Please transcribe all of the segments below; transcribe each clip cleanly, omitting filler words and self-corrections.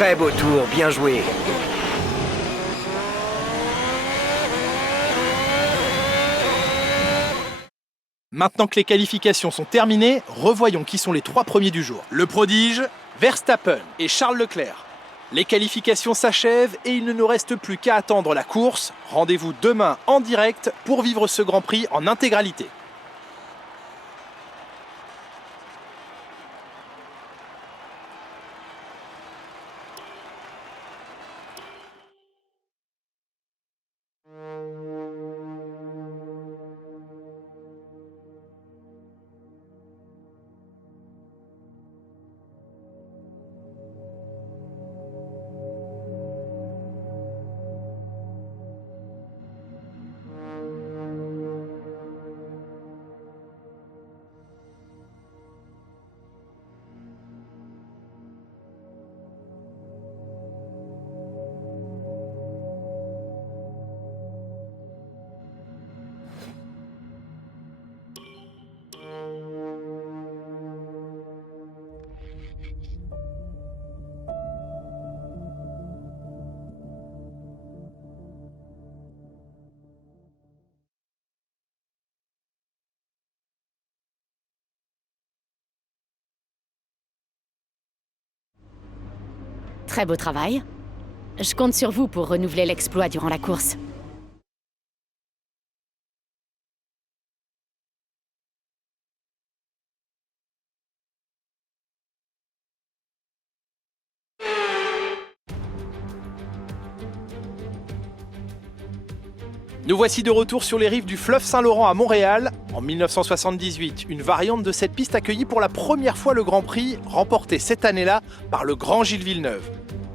Très beau tour, bien joué. Maintenant que les qualifications sont terminées, revoyons qui sont les 3 premiers du jour. Le prodige, Verstappen et Charles Leclerc. Les qualifications s'achèvent et il ne nous reste plus qu'à attendre la course. Rendez-vous demain en direct pour vivre ce Grand Prix en intégralité. Très beau travail. Je compte sur vous pour renouveler l'exploit durant la course. Nous voici de retour sur les rives du fleuve Saint-Laurent à Montréal. En 1978, une variante de cette piste accueillit pour la première fois le Grand Prix, remporté cette année-là par le grand Gilles Villeneuve.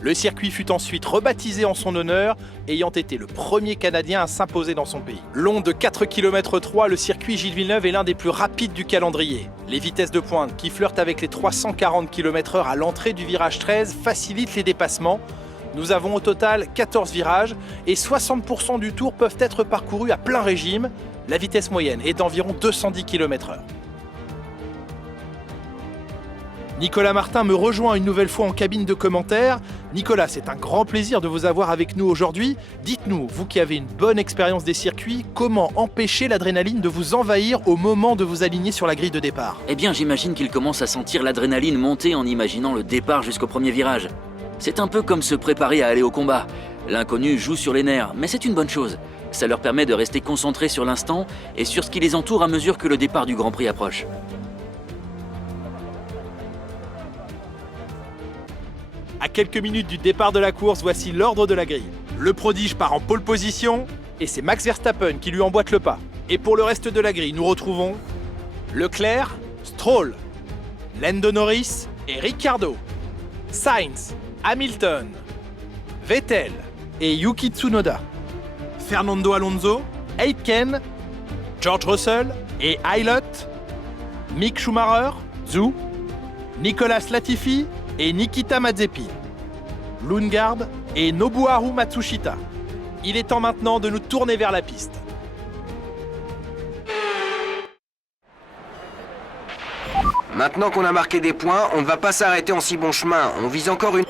Le circuit fut ensuite rebaptisé en son honneur, ayant été le premier Canadien à s'imposer dans son pays. Long de 4,3 km, le circuit Gilles Villeneuve est l'un des plus rapides du calendrier. Les vitesses de pointe, qui flirtent avec les 340 km/h à l'entrée du virage 13, facilitent les dépassements. Nous avons au total 14 virages et 60% du tour peuvent être parcourus à plein régime. La vitesse moyenne est d'environ 210 km/h. Nicolas Martin me rejoint une nouvelle fois en cabine de commentaires. Nicolas, c'est un grand plaisir de vous avoir avec nous aujourd'hui. Dites-nous, vous qui avez une bonne expérience des circuits, comment empêcher l'adrénaline de vous envahir au moment de vous aligner sur la grille de départ? Eh bien, j'imagine qu'il commence à sentir l'adrénaline monter en imaginant le départ jusqu'au premier virage. C'est un peu comme se préparer à aller au combat. L'inconnu joue sur les nerfs, mais c'est une bonne chose. Ça leur permet de rester concentrés sur l'instant et sur ce qui les entoure à mesure que le départ du Grand Prix approche. À quelques minutes du départ de la course, voici l'ordre de la grille. Le prodige part en pole position et c'est Max Verstappen qui lui emboîte le pas. Et pour le reste de la grille, nous retrouvons Leclerc, Stroll, Lando Norris et Ricciardo, Sainz, Hamilton, Vettel et Yuki Tsunoda, Fernando Alonso, Aitken, George Russell et Aylott, Mick Schumacher, Zhou, Nicolas Latifi et Nikita Mazepin, Lundgaard et Nobuharu Matsushita. Il est temps maintenant de nous tourner vers la piste. Maintenant qu'on a marqué des points, on ne va pas s'arrêter en si bon chemin. On vise encore une...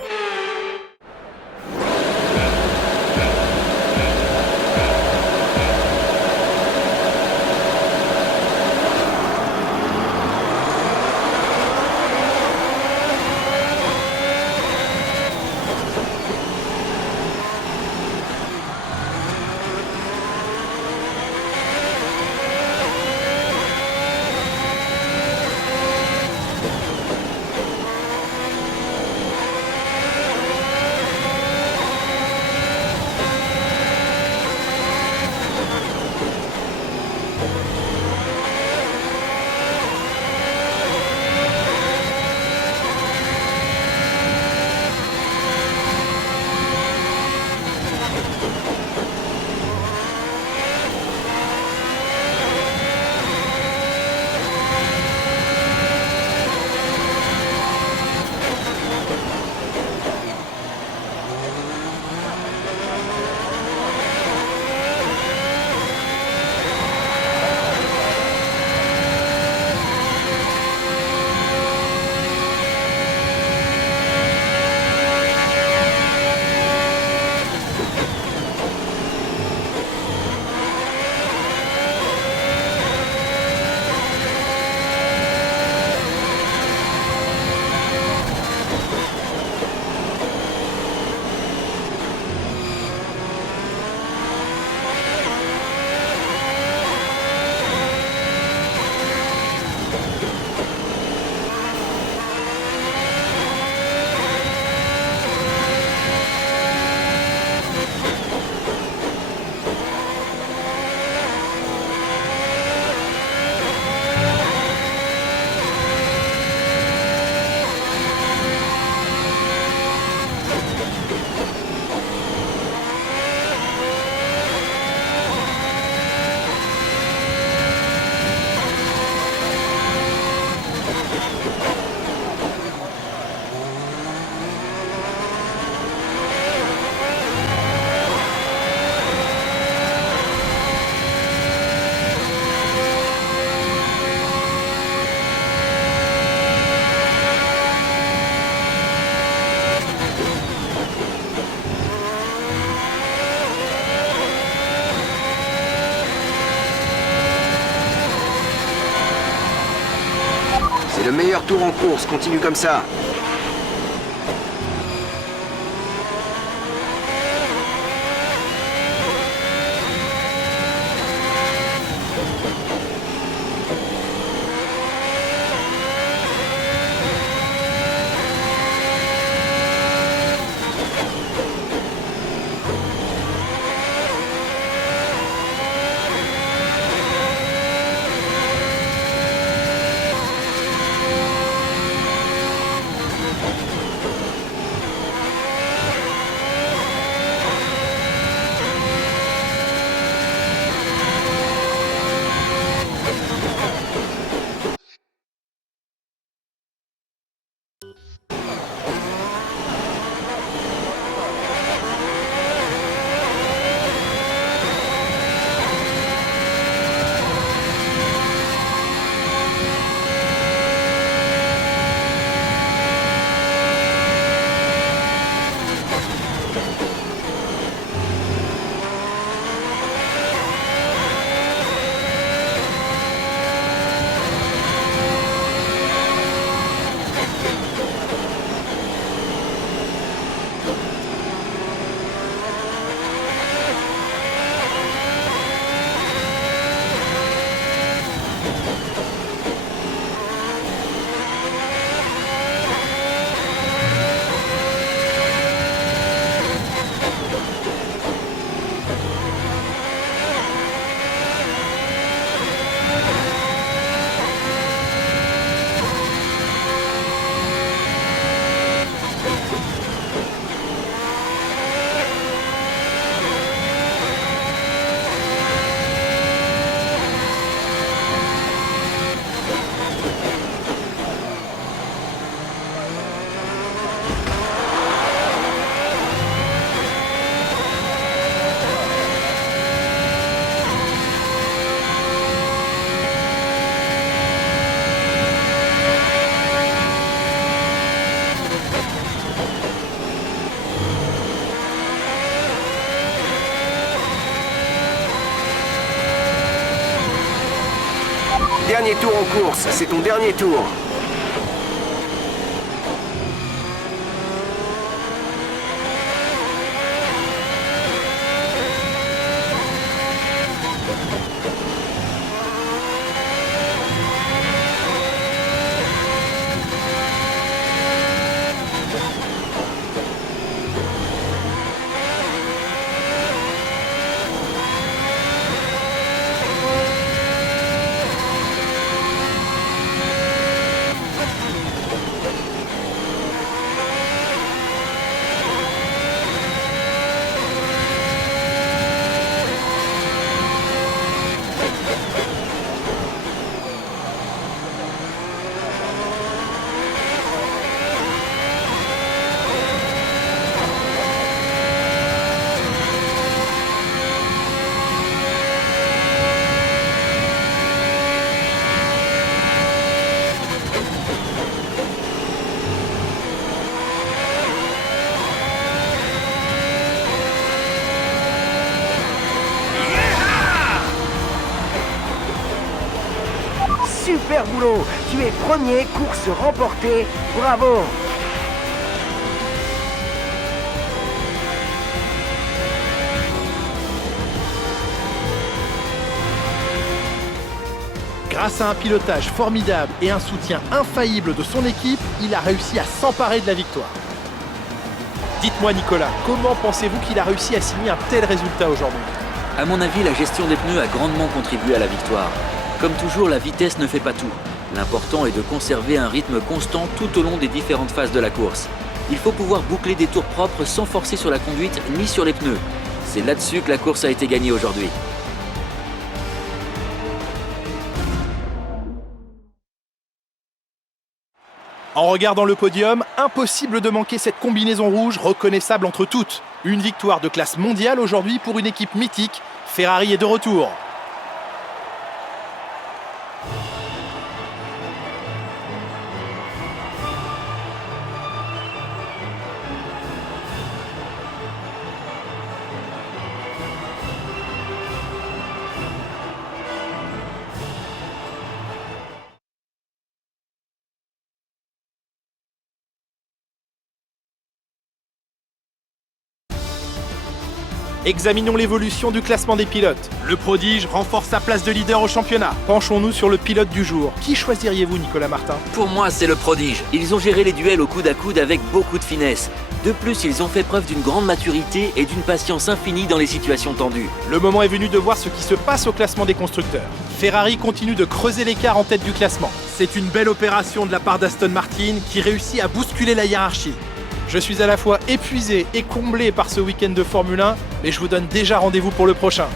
C'est le meilleur tour en course, continue comme ça. Dernier tour en course, c'est ton dernier tour. Super boulot! Tu es premier, course remportée. Bravo! Grâce à un pilotage formidable et un soutien infaillible de son équipe, il a réussi à s'emparer de la victoire. Dites-moi Nicolas, comment pensez-vous qu'il a réussi à signer un tel résultat aujourd'hui? À mon avis, la gestion des pneus a grandement contribué à la victoire. Comme toujours, la vitesse ne fait pas tout. L'important est de conserver un rythme constant tout au long des différentes phases de la course. Il faut pouvoir boucler des tours propres sans forcer sur la conduite ni sur les pneus. C'est là-dessus que la course a été gagnée aujourd'hui. En regardant le podium, impossible de manquer cette combinaison rouge reconnaissable entre toutes. Une victoire de classe mondiale aujourd'hui pour une équipe mythique. Ferrari est de retour. Examinons l'évolution du classement des pilotes. Le prodige renforce sa place de leader au championnat. Penchons-nous sur le pilote du jour. Qui choisiriez-vous, Nicolas Martin? Pour moi, c'est le prodige. Ils ont géré les duels au coude à coude avec beaucoup de finesse. De plus, ils ont fait preuve d'une grande maturité et d'une patience infinie dans les situations tendues. Le moment est venu de voir ce qui se passe au classement des constructeurs. Ferrari continue de creuser l'écart en tête du classement. C'est une belle opération de la part d'Aston Martin qui réussit à bousculer la hiérarchie. Je suis à la fois épuisé et comblé par ce week-end de Formule 1, mais je vous donne déjà rendez-vous pour le prochain.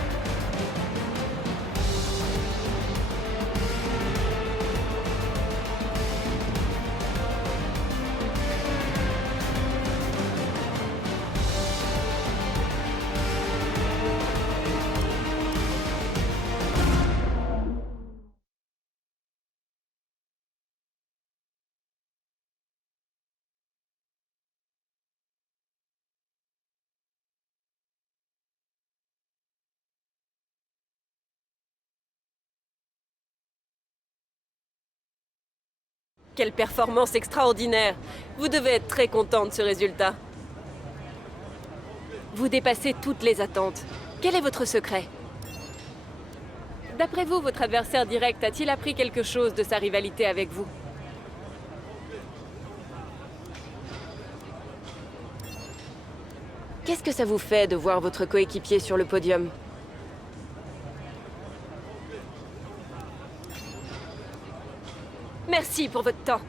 Quelle performance extraordinaire! Vous devez être très content de ce résultat. Vous dépassez toutes les attentes. Quel est votre secret? D'après vous, votre adversaire direct a-t-il appris quelque chose de sa rivalité avec vous? Qu'est-ce que ça vous fait de voir votre coéquipier sur le podium? Merci pour votre temps.